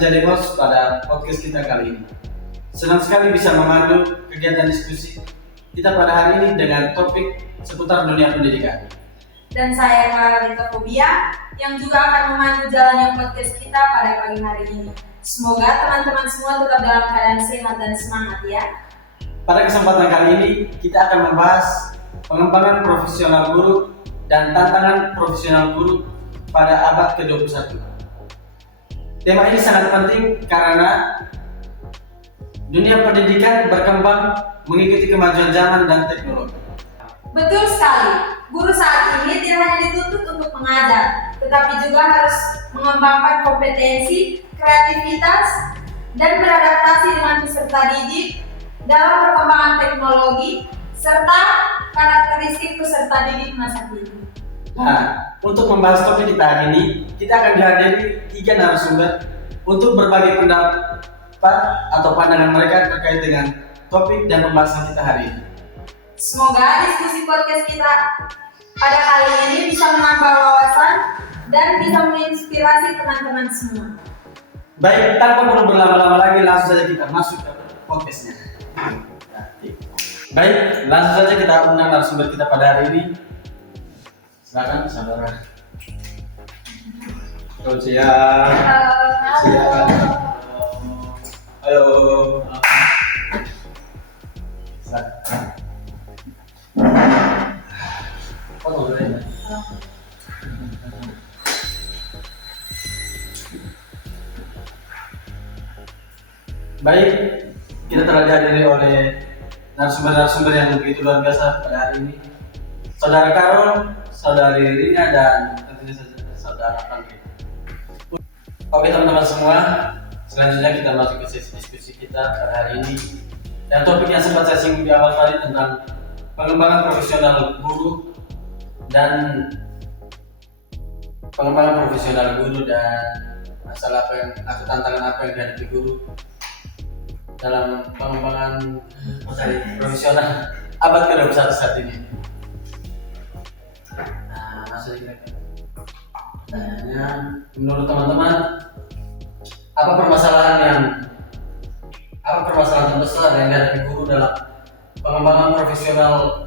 menjadi host pada podcast kita kali ini. Senang sekali bisa memandu kegiatan diskusi kita pada hari ini dengan topik seputar dunia pendidikan. Dan saya Karolina Fobia yang juga akan memandu jalannya podcast kita pada pagi hari ini. Semoga teman-teman semua tetap dalam keadaan sehat dan semangat ya. Pada kesempatan kali ini kita akan membahas pengembangan profesional guru dan tantangan profesional guru pada abad ke-21. Tema ini sangat penting karena dunia pendidikan berkembang mengikuti kemajuan zaman dan teknologi. Betul sekali, guru saat ini tidak hanya dituntut untuk mengajar, tetapi juga harus mengembangkan kompetensi, kreativitas, dan beradaptasi dengan peserta didik dalam perkembangan teknologi serta karakteristik peserta didik masa kini. Nah, untuk membahas topik kita hari ini, kita akan dihadiri 3 narasumber untuk berbagi pendapat atau pandangan mereka terkait dengan topik dan pembahasan kita hari ini. Semoga diskusi podcast kita pada kali ini bisa menambah wawasan dan bisa menginspirasi teman-teman semua. Baik, tanpa perlu berlama-lama lagi, langsung saja kita masuk ke podcastnya. Baik, langsung saja kita undang narasumber kita pada hari ini. Silakan, saudara. Halo, siang. Siang. Halo. Silakan. Baik, kita telah dihadiri oleh narasumber-narasumber yang begitu luar biasa pada hari ini. Saudara Karol, Saudari Rina, dan tentunya Saudara Andri. Oke teman-teman semua, selanjutnya kita masuk ke sesi diskusi kita pada hari ini. Dan topik yang sempat saya singgung di awal tadi tentang pengembangan profesional guru dan masalah apa yang atau tantangan apa yang dihadapi guru dalam pengembangan profesional abad ke-21 saat ini. Nah, maksudnya pertanyaannya, menurut teman-teman, apa permasalahan terbesar yang dihadapi guru dalam pengembangan profesional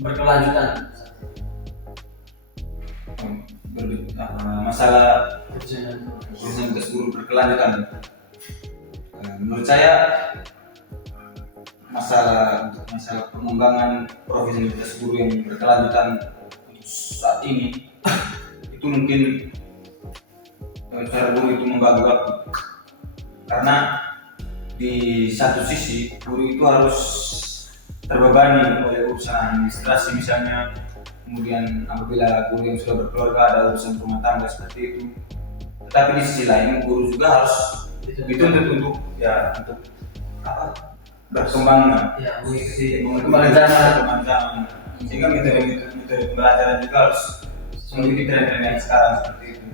berkelanjutan? Masalah profesionalitas guru berkelanjutan. Menurut saya masalah pengembangan profesionalitas guru yang berkelanjutan saat ini itu mungkin cara guru itu membagi waktu, karena di satu sisi guru itu harus terbebani oleh urusan administrasi misalnya, kemudian apabila guru yang sudah berkeluarga ada urusan rumah tangga seperti itu. Tetapi di sisi lain guru juga harus dituntut untuk berkembang, mengikuti perkembangan zaman, sehingga metode pembelajaran juga harus mengikuti tren-tren yang sekarang seperti itu.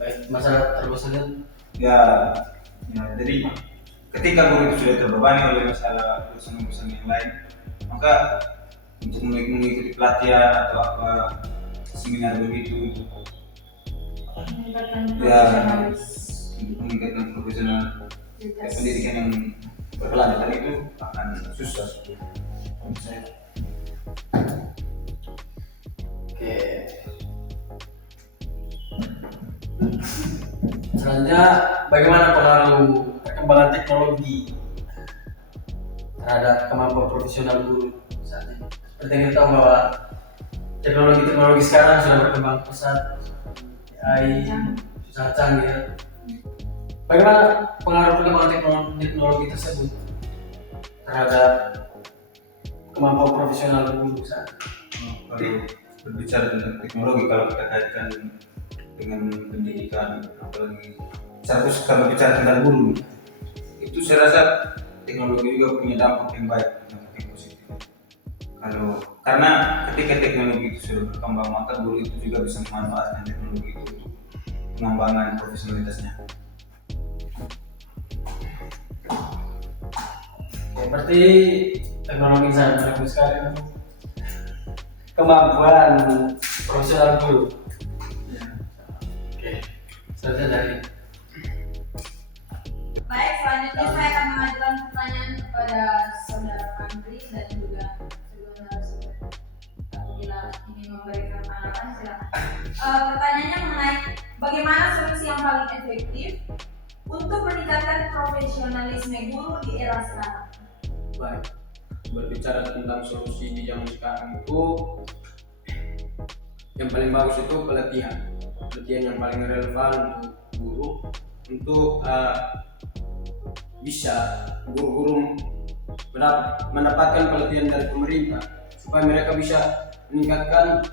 Baik, masalah terbesarnya jadi ketika guru itu sudah terbebani oleh masalah urusan-urusan yang lain, maka untuk mengikuti pelatihan atau seminar begitu untuk meningkatkan profesional pendidikan yang berkelanjutan itu akan susah. Oke. Selanjutnya, bagaimana pengaruh perkembangan teknologi terhadap kemampuan profesional guru saat ini? Seperti yang kita tahu bahwa teknologi sekarang sudah berkembang pesat, AI sangat canggih. Ya. Bagaimana pengaruh perkembangan teknologi tersebut terhadap kemampuan profesional guru saat ini? Kalau berbicara tentang teknologi, kalau kita kaitkan dengan pendidikan, apalagi kalau bicara tentang guru, itu saya rasa teknologi juga punya dampak yang baik, dampak yang positif. Karena ketika teknologi itu sudah berkembang, maka guru itu juga bisa memanfaatkan teknologi itu untuk pengembangan profesionalitasnya. Ya, berarti teknologi sangat bagus sekali kemampuan profesional guru. Ya. Oke, selanjutnya dari selanjutnya saya akan mengajukan pertanyaan kepada saudara Andri dan juga kedua narasumber. Apabila ingin memberikan tanggapan silakan. Pertanyaannya mengenai bagaimana solusi yang paling efektif untuk meningkatkan profesionalisme guru di era sekarang. Baik, berbicara tentang solusi di zaman sekarang itu yang paling bagus itu pelatihan yang paling relevan untuk guru untuk bisa guru-guru mendapatkan pelatihan dari pemerintah supaya mereka bisa meningkatkan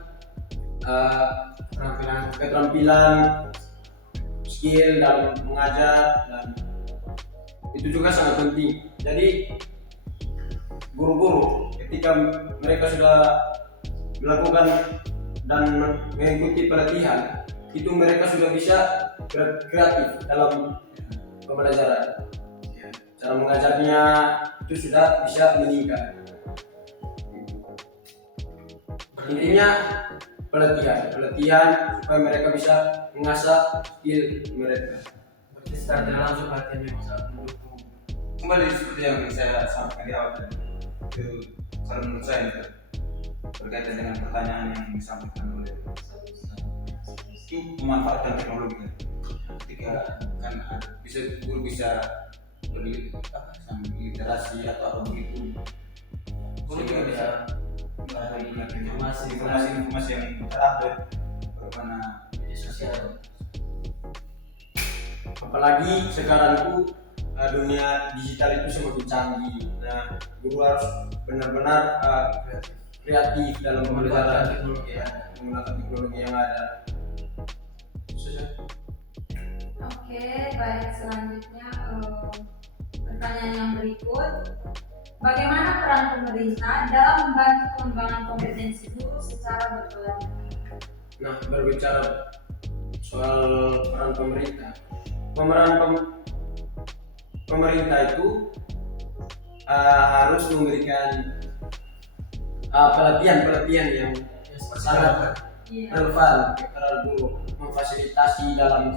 keterampilan skill dalam mengajar, dan itu juga sangat penting. Jadi guru-guru ketika mereka sudah melakukan dan mengikuti pelatihan, itu mereka sudah bisa kreatif dalam pembelajaran. Cara mengajarnya itu sudah bisa meningkat. Intinya pelatihan supaya mereka bisa mengasah skill mereka. Berarti secara tidak langsung latihan memang sangat mendukung. Kembali seperti yang saya sampaikan di awal tadi, itu kalau menurut saya berkaitan dengan pertanyaan yang disampaikan oleh itu memanfaatkan teknologi kan. Ketika kan bisa guru bisa literasi atau apa begitu, guru juga bisa informasi yang terupdate bagaimana Media sosial. Apalagi sekarang itu dunia digital itu semakin canggih. Nah, guru harus benar-benar kreatif dalam pembelajaran menggunakan teknologi yang ada. Oke, baik, selanjutnya pertanyaan yang berikut. Bagaimana peran pemerintah dalam membantu pengembangan kompetensi guru secara berkelanjutan? Nah, berbicara soal peran pemerintah, pemerintah itu harus memberikan pelatihan yang sangat relevan kepada guru, memfasilitasi dalam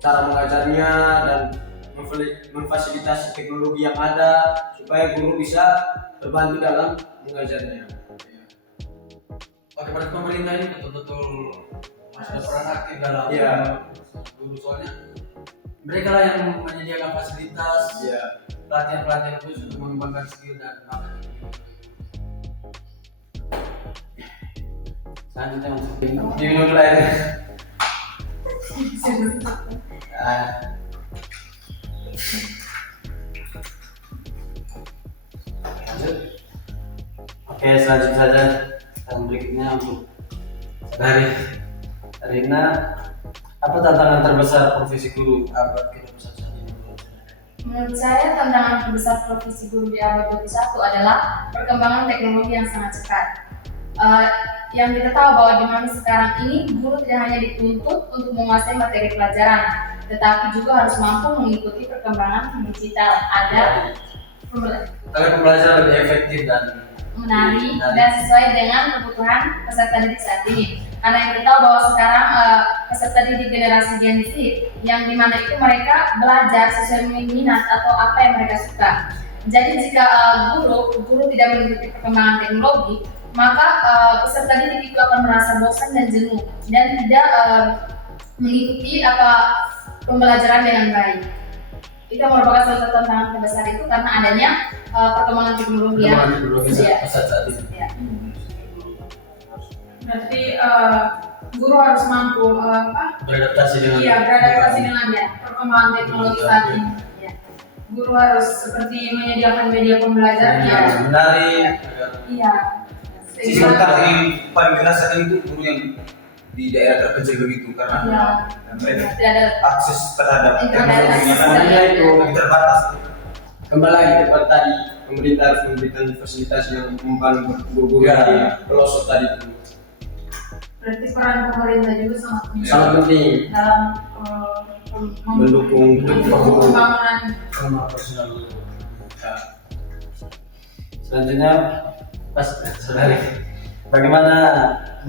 cara mengajarnya dan memfasilitasi teknologi yang ada supaya guru bisa terbantu dalam mengajarnya. Bagaimana pemerintah ini betul-betul ada peran aktif dalam guru, soalnya mereka lah yang menyediakan fasilitas, pelatihan khusus untuk mengembangkan skill dan bakat. Selanjutnya masuk diminum dulu airnya. Lanjut. Oke, selanjutnya saja yang berikutnya untuk dari Rina, apa tantangan terbesar profesi guru abad ke-21 ini? Menurut saya, tantangan terbesar profesi guru di abad 21 adalah perkembangan teknologi yang sangat cepat. Yang kita tahu bahwa di mana sekarang ini guru tidak hanya dituntut untuk menguasai materi pelajaran, tetapi juga harus mampu mengikuti perkembangan digital agar pembelajaran lebih efektif dan menarik dan sesuai dengan kebutuhan peserta didik saat ini. Karena yang kita tahu bahwa sekarang peserta didik generasi Gen Z yang dimana itu mereka belajar sesuai minat atau apa yang mereka suka. Jadi jika guru tidak mengikuti perkembangan teknologi, maka peserta didik itu akan merasa bosan dan jenuh dan tidak mengikuti pembelajaran dengan baik. Itu merupakan salah satu tantangan terbesar itu karena adanya perkembangan teknologi yang pesat saat ini. Ya. Berarti guru harus mampu Beradaptasi dengan dengan perkembangan teknologi saat ini. Ya. Guru harus seperti menyediakan media pembelajaran yang menarik. Iya. Sementara yang paling dirasakan itu guru yang di daerah terpencil begitu karena mereka tidak ada akses terhadap internet itu lebih terbatas. Kembali lagi tempat tadi, pemerintah harus memberikan fasilitas yang membantu guru-guru di pelosok tadi. Berarti peran pemerintah juga Sangat penting dalam mendukung pembangunan profesional guru. Selanjutnya, saudari, bagaimana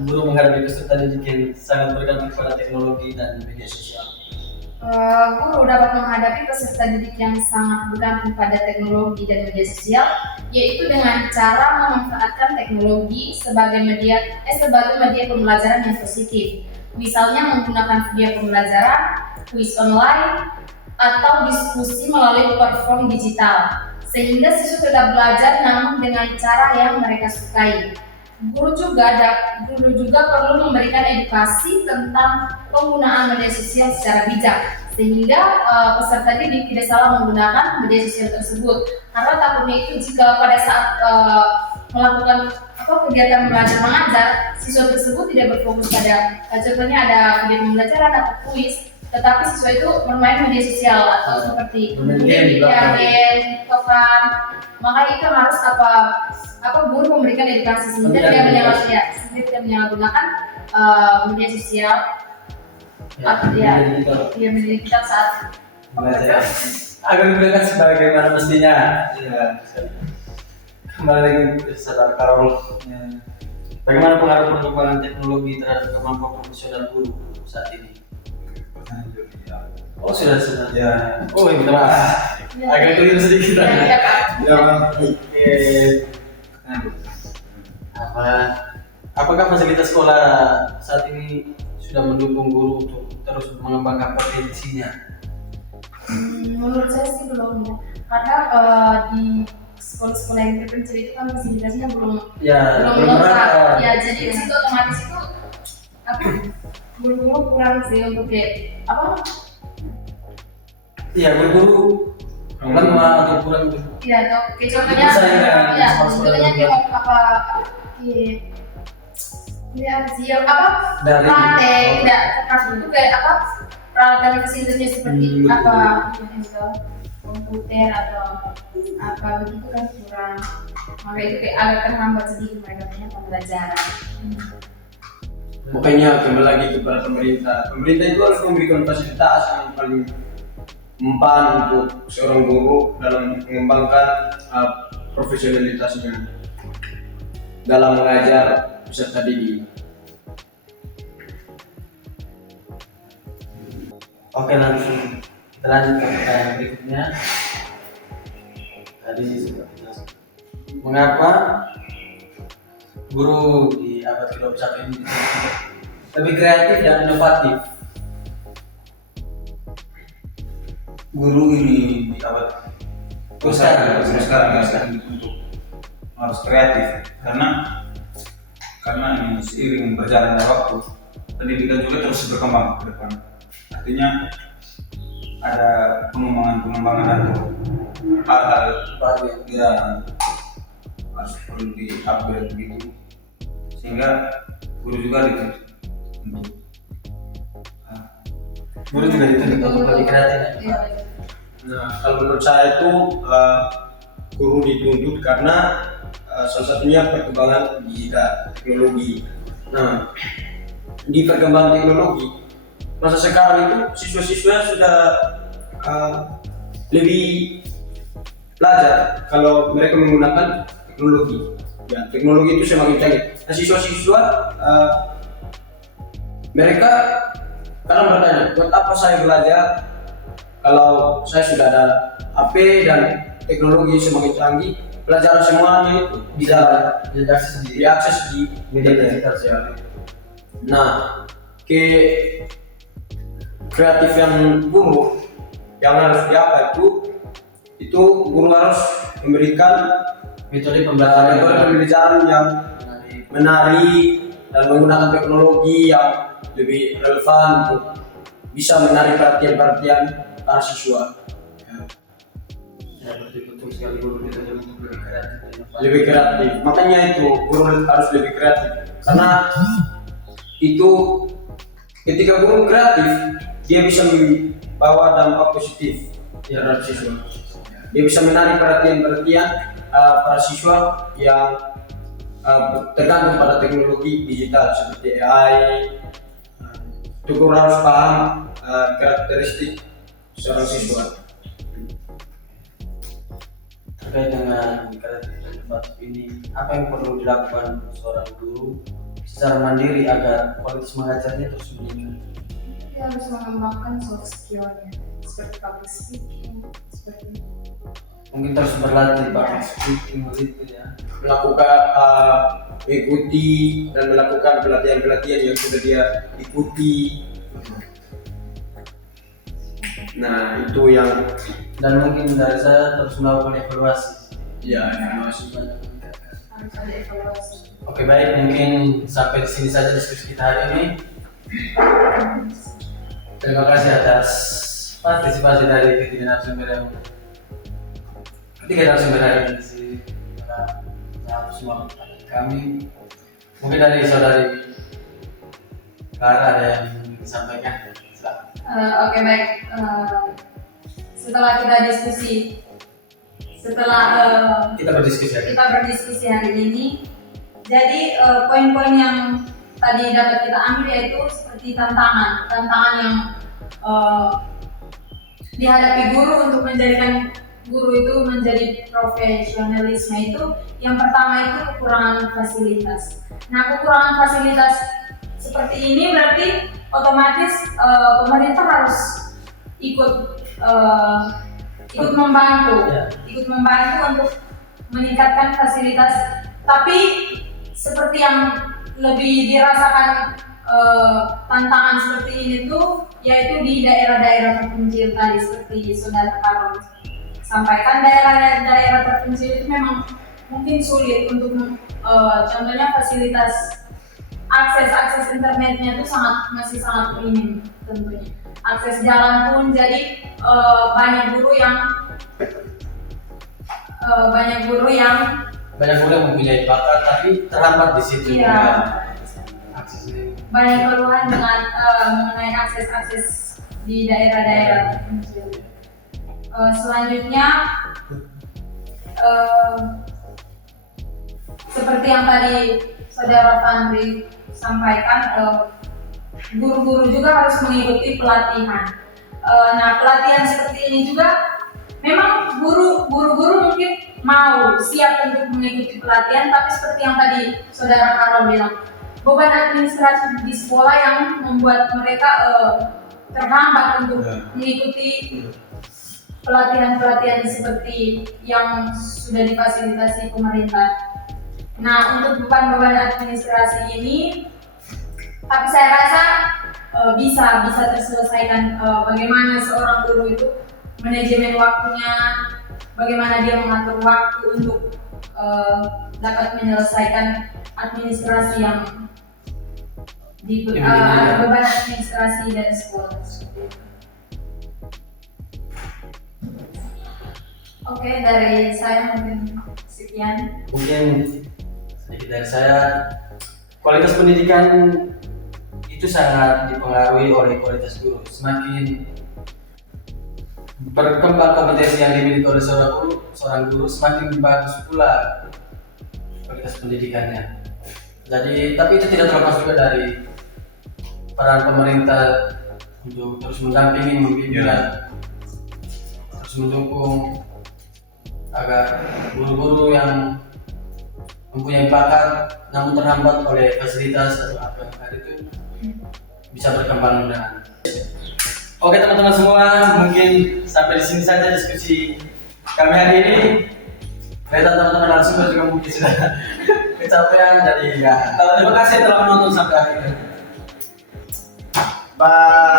guru menghadapi peserta didik yang sangat bergantung pada teknologi dan media sosial? Guru dapat menghadapi peserta didik yang sangat bergantung pada teknologi dan media sosial, yaitu dengan cara memanfaatkan teknologi sebagai media pembelajaran yang positif. Misalnya menggunakan video pembelajaran, kuis online, atau diskusi melalui platform digital, sehingga siswa tetap belajar namun dengan cara yang mereka sukai. Guru juga perlu memberikan edukasi tentang penggunaan media sosial secara bijak, sehingga peserta didik tidak salah menggunakan media sosial tersebut. Karena takutnya itu jika pada saat melakukan kegiatan belajar mengajar, siswa tersebut tidak berfokus pada contohnya ada video pembelajaran atau kuis, tetapi siswa itu bermain media sosial atau seperti game, maka itu harus guru memberikan edukasi sehingga tidak menyalahgunakan media sosial media digital saat belajar agar digunakan sebagaimana mestinya. Ya. Kembali lagi ke sadar Karol. Bagaimana pengaruh perkembangan teknologi terhadap kemampuan profesional guru saat ini? Oh sudah. Ya. Oh iya betul. Agak keliru sedikit. Apakah fasilitas sekolah saat ini sudah mendukung guru untuk terus mengembangkan potensinya? Menurut saya sih belum ya, karena di sekolah-sekolah yang terpencil itu kan fasilitasnya belum lengkap. Ya jadi di situ otomatis itu guru-guru kurang sih untuk Iya, guru-guru lemah atau kurang. Iya, contohnya dia praktek tidak tepat itu kayak peralatan fasilitasnya seperti komputer atau begitu kan kurang, maka itu kayak agak terhambat sedikit mereka punya pembelajaran. Makanya kembali lagi kepada pemerintah itu harus memberikan fasilitas yang paling mempan untuk seorang guru dalam mengembangkan profesionalitasnya dalam mengajar peserta didik. Oke, langsung kita lanjut ke pertanyaan berikutnya. Tadi sudah jelas. Mengapa guru di abad ke-21 ini lebih kreatif dan inovatif? Guru ini di abad sekarang untuk harus kreatif karena ini seiring berjalannya waktu pendidikan juga terus berkembang ke depan. Artinya ada pengembangan atau hal-hal baru yang harus perlu di-upgrade begitu, sehingga guru juga dituntut untuk lebih kreatif. Nah, kalau menurut saya itu guru dituntut karena salah satunya perkembangan digital teknologi. Nah, di perkembangan teknologi masa sekarang itu siswa-siswa sudah lebih belajar kalau mereka menggunakan teknologi. Ya, teknologi itu semakin canggih. Nah, siswa-siswa mereka kadang bertanya, buat apa saya belajar kalau saya sudah ada HP dan teknologi semakin canggih, pelajaran semuanya itu bisa diakses di media digital. Nah, kreatif yang guru yang harus diapa itu guru harus memberikan metode pembelajaran yang menarik dan menggunakan teknologi yang lebih relevan untuk bisa menarik perhatian para siswa. Ya, betul sekali guru kita untuk lebih kreatif. Makanya itu guru harus lebih kreatif karena itu ketika guru kreatif dia bisa membawa dampak positif terhadap siswa. Dia bisa menarik perhatian para siswa yang tergantung pada teknologi digital seperti AI. Guru harus paham karakteristik seorang siswa. Terkait dengan kreatif dan inovatif ini, apa yang perlu dilakukan seorang guru secara mandiri agar kualitas mengajarnya terus meningkat? Dia harus mengembangkan soft skill-nya seperti public speaking, seperti Mungkin terus berlatih public speaking gitu ya. melakukan mengikuti dan melakukan pelatihan-pelatihan yang sudah dia ikuti. Nah itu yang Dan mungkin dari saya terus melakukan evaluasi. ya evaluasi. harus ada evaluasi. Oke baik, mungkin sampai di sini saja diskusi kita hari ini. Terima kasih atas partisipasi dari ketiga narasumber hari ini sih. Semua kami. Mungkin dari saudari Clara ada yang disampaikan. Oke baik. Setelah kita diskusi, Kita berdiskusi hari ini. kita berdiskusi hari ini, jadi poin-poin yang tadi dapat kita ambil yaitu seperti tantangan yang dihadapi guru untuk menjadikan guru itu menjadi profesionalisme itu. Yang pertama itu kekurangan fasilitas. Nah, kekurangan fasilitas seperti ini berarti otomatis pemerintah harus ikut membantu, ikut membantu untuk meningkatkan fasilitas. Tapi seperti yang lebih dirasakan tantangan seperti ini tuh, yaitu di daerah-daerah terpencil tadi seperti saudara Karol sampaikan. Daerah-daerah terpencil itu memang mungkin sulit untuk contohnya fasilitas akses internetnya itu masih sangat minim tentunya. Akses jalan pun jadi banyak guru yang mempunyai bakat tapi terhambat di situ. Iya. Aksesnya. banyak keluhan dengan mengenai akses di daerah-daerah terpencil. Selanjutnya seperti yang tadi saudara Fandri sampaikan, guru-guru juga harus mengikuti pelatihan. Nah, pelatihan seperti ini juga memang guru-guru mungkin mau siap untuk mengikuti pelatihan, tapi seperti yang tadi saudara Karol bilang, beban administrasi di sekolah yang membuat mereka terhambat untuk mengikuti pelatihan-pelatihan seperti yang sudah difasilitasi pemerintah. Nah, untuk beban administrasi ini, tapi saya rasa bisa terselesaikan. Bagaimana seorang guru itu manajemen waktunya, bagaimana dia mengatur waktu untuk dapat menyelesaikan administrasi yang beban administrasi dari sekolah. Oke, dari saya mungkin sekian. Mungkin sedikit dari saya, kualitas pendidikan itu sangat dipengaruhi oleh kualitas guru. Semakin berkembang kompetensi yang dimiliki oleh seorang guru, semakin bagus pula kualitas pendidikannya. Jadi, tapi itu tidak terlepas juga dari peran pemerintah untuk terus mendampingi, membimbing, terus mendukung agar guru-guru yang mempunyai bakat namun terhambat oleh fasilitas atau apa itu bisa berkembang dengan. Oke teman-teman semua, mungkin sampai di sini saja diskusi kami hari ini. Ternyata teman-teman langsung juga mungkin sudah kecapean, jadi ya terima kasih telah menonton sampai akhir. Bye.